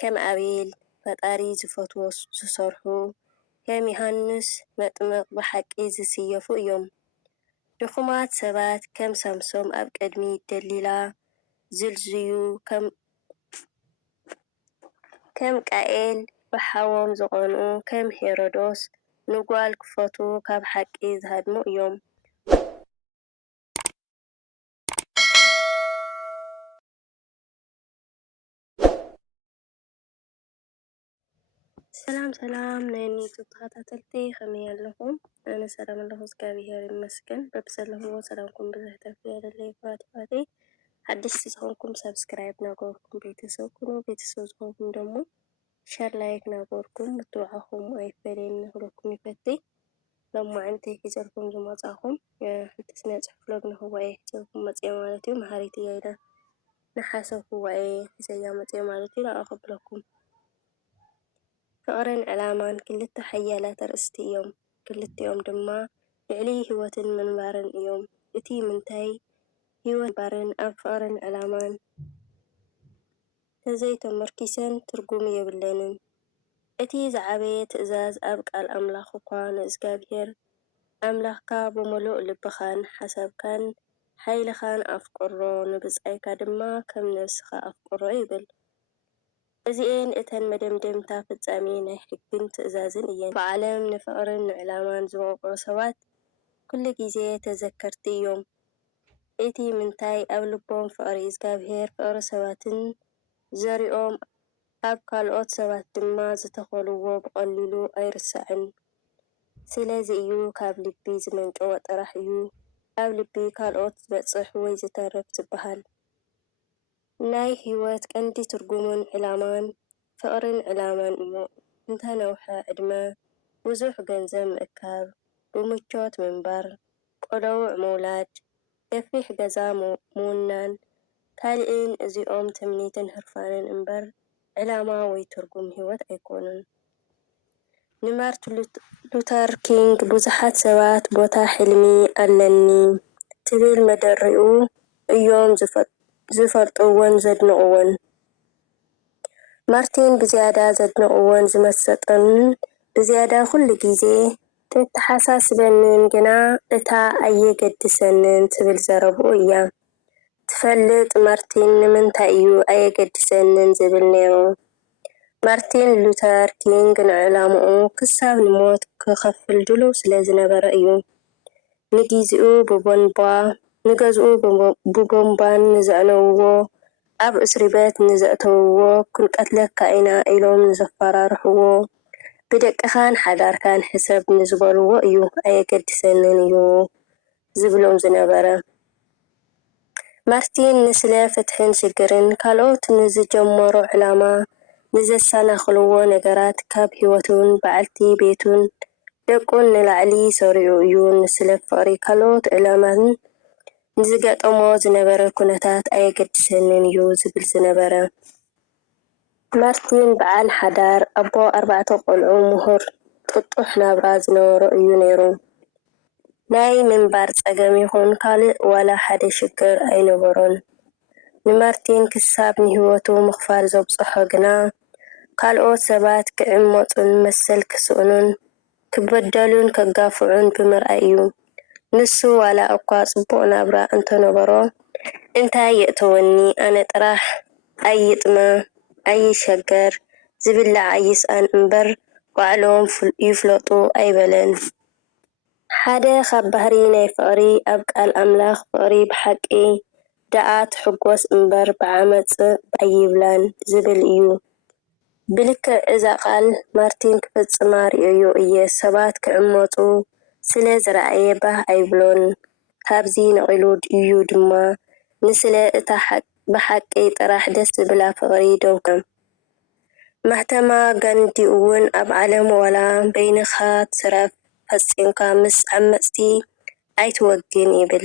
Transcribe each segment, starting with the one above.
ከም ኣቤል ፈጣሪ ዝፈትዎ ዝሰርሑ ከም ዮሃንስ መጥምቅ ብሓቂ ዝስየፉ እዮም። ድኹማት ሰባት ከም ሳምሶም ኣብ ቅድሚ ደሊላ ዝልዝዩ ከም ቃየል ብሓዎም ዝቐንዑ ከም ሄሮዶስ ንጓል ክፈትዉ ካብ ሓቂ ዝሃድሙ እዮም። ሰላም ናይ ዩቱብ ተኸታተልቲ ከመይ ኣለኹም? ኣነ ሰላም ኣለኹ እግዚአብሔር ይመስገን። በብዘለኹዎ ሰላምኩም ብዙሕ ተፍልየለለይ ፍራትፋቴ ሓድሽቲ ዝኾንኩም ሰብስክራይብ ናገርኩም ቤተሰብ ኩኑ ቤተሰብ ዝኾንኩም ደሞ ሸር ላይክ ናገርኩም ምትብዓኹም ኣይፈለየኒ ክብለኩም ይፈቲ። ሎማዓንቲ ሒዘልኩም ዝመጻኹም ሓንቲ ስነ ፅሑፍ ሎግ ንኽዋኤ ሒዘልኩም መፅአ ማለት እዩ። መሃሪት እያ ኢለ ንሓሰብክዋኤ ሒዘያ መፅአ ማለት እዩ። ላኣ ከብለኩም ፍቕርን ዕላማን ክልተ ሓያላት ኣርእስቲ እዮም። ክልቲኦም ድማ ልዕሊ ህይወትን ምንባርን እዮም። እቲ ምንታይ ህይወት ምንባርን ኣብ ፍቕርን ዕላማን ተዘይተመርኪሰን ትርጉም የብለንን። እቲ ዝዓበየ ትእዛዝ ኣብ ቃል ኣምላኽ እኳ ንእግዚአብሔር ኣምላኽካ ብምሉእ ልብኻን ሓሳብካን ሓይልኻን ኣፍቅሮ ንብጻይካ ድማ ከም ነፍስኻ ኣፍቅሮ ይብል። እዚአን እተን መደምደምታ ፍጻሜ ናይ ሕግን ትእዛዝን እየን። ብዓለም ንፍቕርን ንዕላማን ዝወቕዑ ሰባት ኩሉ ግዜ ተዘከርቲ እዮም። እቲ ምንታይ ኣብ ልቦም ፍቕሪ እግዚኣብሔር ፍቕሪ ሰባትን ዘሪኦም ኣብ ካልኦት ሰባት ድማ ዝተኸልዎ ብቐሊሉ ኣይርሳዕን። ስለዚ እዩ ካብ ልቢ ዝመንጨወ ጥራሕ እዩ ኣብ ልቢ ካልኦት ዝበጽሕ ወይ ዝተርፍ ዝበሃል። ናይ ህይወት ቀንዲ ትርጉምን ዕላማን ፍቕርን ዕላማን እዩ። እንተነውሐ ዕድመ ብዙሕ ገንዘብ ምእካብ ብምቾት ምንባር ቆለውዕ ምውላድ ገፊሕ ገዛ ምውናን ካልእን እዚኦም ትምኒትን ህርፋንን እምበር ዕላማ ወይ ትርጉም ህይወት ኣይኮኑን። ንማርቲን ሉተር ኪንግ ብዙሓት ሰባት ቦታ ሕልሚ ኣለኒ ትብል መደሪኡ እዮም ዝፈልጥዎን ዘድንቕዎን። ማርቲን ብዝያዳ ዘድንቕዎን ዝመሰጠንን ብዝያዳ ኩሉ ግዜ ተተሓሳስበንን ግና እታ ኣየገድሰንን ትብል ዘረብኡ እያ። ትፈልጥ ማርቲን ንምንታይ እዩ ኣየገድሰንን ዝብል ነይሩ? ማርቲን ሉተር ኪንግ ንዕላምኡ ክሳብ ንሞት ክኸፍል ድሉው ስለ ዝነበረ እዩ። ንገዝኡ ብቦምባን ንዘዕነውዎ ኣብ እስሪ ቤት ንዘእተውዎ ክንቀትለካ ኢና ኢሎም ንዘፈራርሕዎ ብደቅኻን ሓዳርካን ሕሰብ ንዝበልዎ እዩ ኣየገድሰንን እዩ ዝብሎም ዝነበረ። ማርቲን ንስለ ፍትሕን ሽግርን ካልኦት ንዝጀመሮ ዕላማ ንዘሰናኽልዎ ነገራት ካብ ህይወቱን በዓልቲ ቤቱን ደቁን ንላዕሊ ሰሪዑ እዩ ንስለ ፍቕሪ ካልኦት ዕላማን ንዝገጠሞ ዝነበረ ኩነታት ኣየገድሰንን እዩ ዝብል ዝነበረ። ማርቲን በዓል ሓዳር ኣቦ 4 ቆልዑ ምሁር ጥጡሕ ናብራ ዝነበሮ እዩ ነይሩ። ናይ ምንባር ፀገም ይኹን ካልእ ዋላ ሓደ ሽግር ኣይነበሮን። ንማርቲን ክሳብ ንህይወቱ ምኽፋል ዘብፅሖ ግና ካልኦት ሰባት ክዕመፁን መሰል ክስእኑን ክበደሉን ከጋፍዑን ብምርኣይ እዩ። ንሱ ዋላ እኳ ጽቡቕ ናብራ እንተነበሮ እንታይ የእተወኒ ኣነ ጥራሕ ኣይጥመ ኣይሸገር ዝብላዕ ኣይስኣን እምበር ባዕሎም ይፍለጡ ኣይበለን። ሓደ ካብ ባህሪ ናይ ፍቕሪ ኣብ ቃል ኣምላኽ ፍቕሪ ብሓቂ ደኣ ትሕጐስ እምበር ብዓመፅ ኣይብላን ዝብል እዩ። ብልክዕ እዛ ቃል ማርቲን ክፍጽማ ርአዮ እየ። ሰባት ክዕመፁ ስለ ዝረኣየ ባህ ኣይብሎን። ካብዚ ነቒሉ እዩ ድማ ንስለ እታ ብሓቂ ጥራሕ ደስ ዝብላ ፍቕሪ ደውከም። ማህተማ ጋንዲ እውን ኣብ ዓለም ዋላ በይንኻ ትረፍ ፈጺምካ ምስ ዓመፅቲ ኣይትወግን ይብል።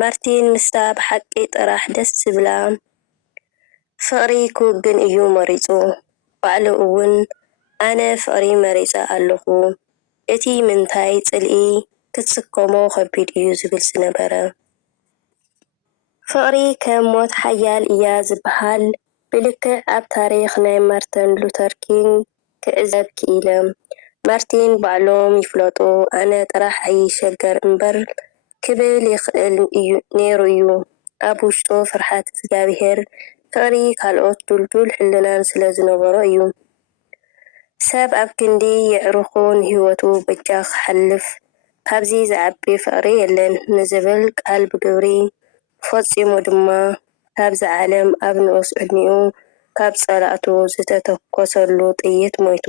ማርቲን ምስታ ብሓቂ ጥራሕ ደስ ዝብላ ፍቕሪ ክውግን እዩ መሪፁ። ባዕሉ እውን ኣነ ፍቕሪ መሪፀ ኣለኹ እቲ ምንታይ ጽልኢ ክትስከሞ ከቢድ እዩ ዝብል ዝነበረ። ፍቕሪ ከም ሞት ሓያል እያ ዝበሃል ብልክዕ ኣብ ታሪኽ ናይ ማርተን ሉተር ኪንግ ክዕዘብ ክኢለ። ማርቲን ባዕሎም ይፍለጡ ኣነ ጥራሕ ኣይሸገር እምበር ክብል ይኽእል ነይሩ እዩ። ኣብ ውሽጡ ፍርሃት እግዚኣብሔር ፍቕሪ ካልኦት ዱልዱል ሕልናን ስለ ዝነበሮ እዩ። ሰብ ኣብ ክንዲ የዕርኹ ንህይወቱ ብጃ ክሓልፍ ካብዚ ዝዓቢ ፍቕሪ የለን ንዝብል ቃል ብግብሪ ፈጺሙ ድማ ካብዚ ዓለም ኣብ ንኡስ ዕድሚኡ ካብ ጸላእቱ ዝተተኰሰሉ ጥይት ሞይቱ።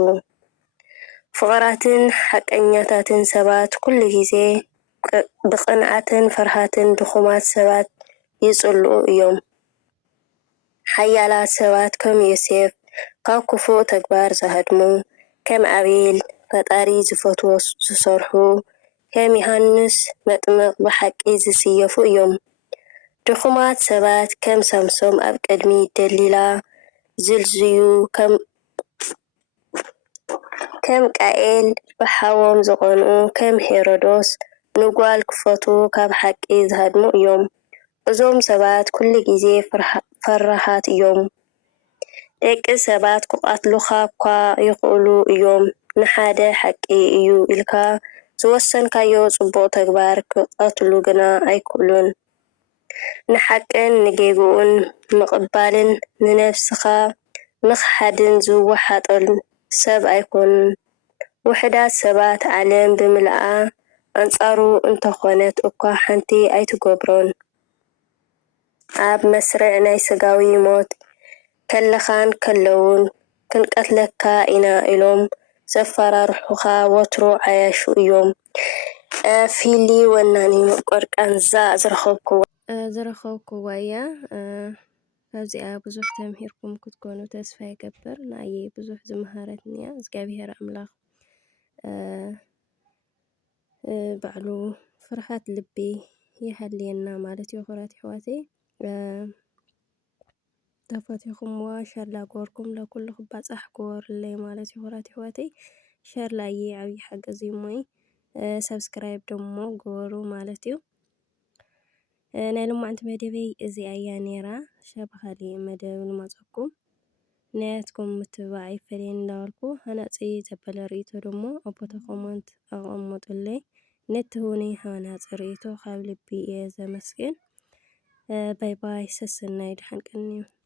ፍቕራትን ሓቀኛታትን ሰባት ኩሉ ጊዜ ብቕንዓትን ፍርሃትን ድኹማት ሰባት ይጽልኡ እዮም። ሓያላት ሰባት ከም ዮሴፍ ካብ ክፉእ ተግባር ዝሃድሙ፣ ከም ኣቤል ፈጣሪ ዝፈትዎ ዝሰርሑ፣ ከም ዮሃንስ መጥምቕ ብሓቂ ዝስየፉ እዮም። ድኹማት ሰባት ከም ሳምሶም ኣብ ቅድሚ ደሊላ ዝልዝዩ፣ ከም ቃኤል ብሓዎም ዝቐንዑ፣ ከም ሄሮዶስ ንጓል ክፈትዉ ካብ ሓቂ ዝሃድሙ እዮም። እዞም ሰባት ኩሉ ጊዜ ፈራሃት እዮም። ደቂ ሰባት ክቓትሉኻ እኳ ይኽእሉ እዮም። ንሓደ ሓቂ እዩ ኢልካ ዝወሰንካዮ ጽቡቕ ተግባር ክቐትሉ ግና ኣይክእሉን። ንሓቅን ንጌጉን ምቕባልን ንነፍስኻ ምኽሓድን ዝወሓጠል ሰብ ኣይኮኑን። ውሑዳት ሰባት ዓለም ብምልኣ ኣንጻሩ እንተኾነት እኳ ሓንቲ ኣይትገብሮን። ኣብ መስርዕ ናይ ስጋዊ ሞት ከለኻን ከለውን ክንቀትለካ ኢና ኢሎም ዘፈራርሑኻ ወትሩ ዓያሹ እዮም። ፊሊ ወናኒ መቆር ቃንዛ ዝረኸብክዋ እያ። ካብዚኣ ብዙሕ ተምሂርኩም ክትኮኑ ተስፋ ይገብር። ንኣየ ብዙሕ ዝመሃረትኒ እያ። እግዚኣብሔር ኣምላኽ ባዕሉ ፍርሃት ልቢ ይሃልየና ማለት እዩ። ኹራት ኣሕዋተይ ተፈቲኹምዋ ሸር ላገበርኩም ለኩሉ ክባፃሕ ግበሩለይ ማለት እዩ። ኹራት ኣሕዋተይ ሸር ላየ ዓብዪ ሓገዝ እዩ ሞይ ሰብስክራይብ ደሞ ግበሩ ማለት እዩ። ናይ ልማዓንቲ መደበይ እዚኣ እያ ነይራ። ሸብ ካሊእ መደብ ንመፀኩም ናያትኩም ምትባዕ ይፈለየን እንዳበልኩ ሃናፂ ዘበለ ርእይቶ ደሞ ኣብ ቦታ ኮመንት ኣቐምጡለይ ነትሁኒ ሃናፂ ርእይቶ ካብ ልቢ እየ ዘመስግን። ባይ ባይ ሰሰናይ ድሓን ቀኒ እዩ።